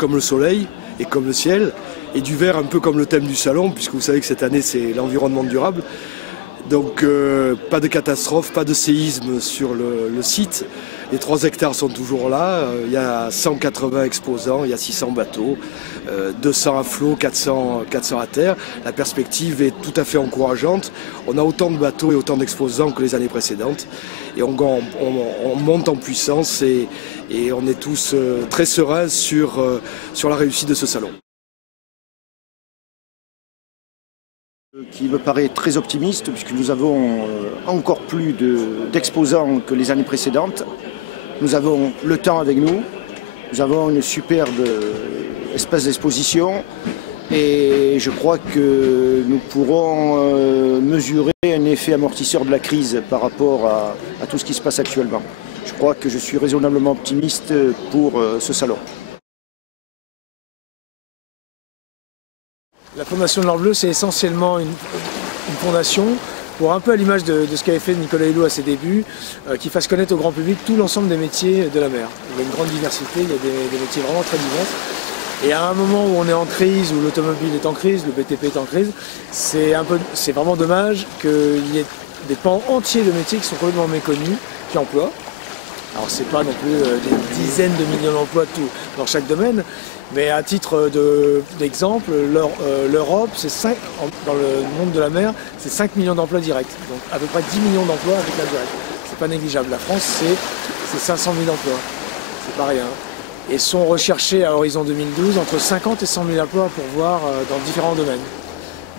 comme le soleil et comme le ciel, et du vert un peu comme le thème du salon, puisque vous savez que cette année c'est l'environnement durable. Donc pas de catastrophe, pas de séisme sur le site. Les 3 hectares sont toujours là. Il y a 180 exposants, il y a 600 bateaux, 200 à flot, 400 à terre. La perspective est tout à fait encourageante. On a autant de bateaux et autant d'exposants que les années précédentes. Et on monte en puissance et on est tous très sereins sur la réussite de ce salon. Qui me paraît très optimiste puisque nous avons encore plus d'exposants que les années précédentes. Nous avons le temps avec nous, nous avons une superbe espace d'exposition et je crois que nous pourrons mesurer un effet amortisseur de la crise par rapport à tout ce qui se passe actuellement. Je crois que je suis raisonnablement optimiste pour ce salon. La Fondation de l'Or Bleu, c'est essentiellement une fondation pour, un peu à l'image de ce qu'avait fait Nicolas Hulot à ses débuts, qui fasse connaître au grand public tout l'ensemble des métiers de la mer. Il y a une grande diversité, il y a des métiers vraiment très divers. Et à un moment où on est en crise, où l'automobile est en crise, le BTP est en crise, c'est vraiment dommage qu'il y ait des pans entiers de métiers qui sont complètement méconnus, qui emploient. Alors c'est pas non plus des dizaines de millions d'emplois dans chaque domaine, mais à titre d'exemple, l'Europe, dans le monde de la mer, c'est 5 millions d'emplois directs. Donc à peu près 10 millions d'emplois avec l'indirect. C'est pas négligeable. La France, c'est 500 000 emplois. C'est pas rien. Et sont recherchés à horizon 2012 entre 50 et 100 000 emplois pour voir dans différents domaines,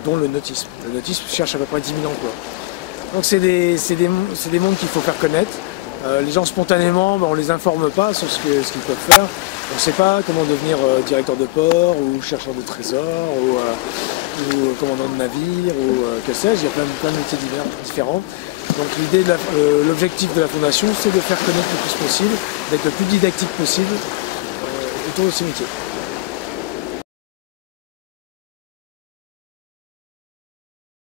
dont le nautisme. Le nautisme cherche à peu près 10 000 emplois. Donc c'est des mondes qu'il faut faire connaître. Les gens spontanément, on ne les informe pas sur ce qu'ils peuvent faire. On ne sait pas comment devenir directeur de port ou chercheur de trésors ou commandant de navire ou que sais-je. Il y a plein de métiers différents. Donc l'objectif de la Fondation, c'est de faire connaître le plus possible, d'être le plus didactique possible autour de ces métiers.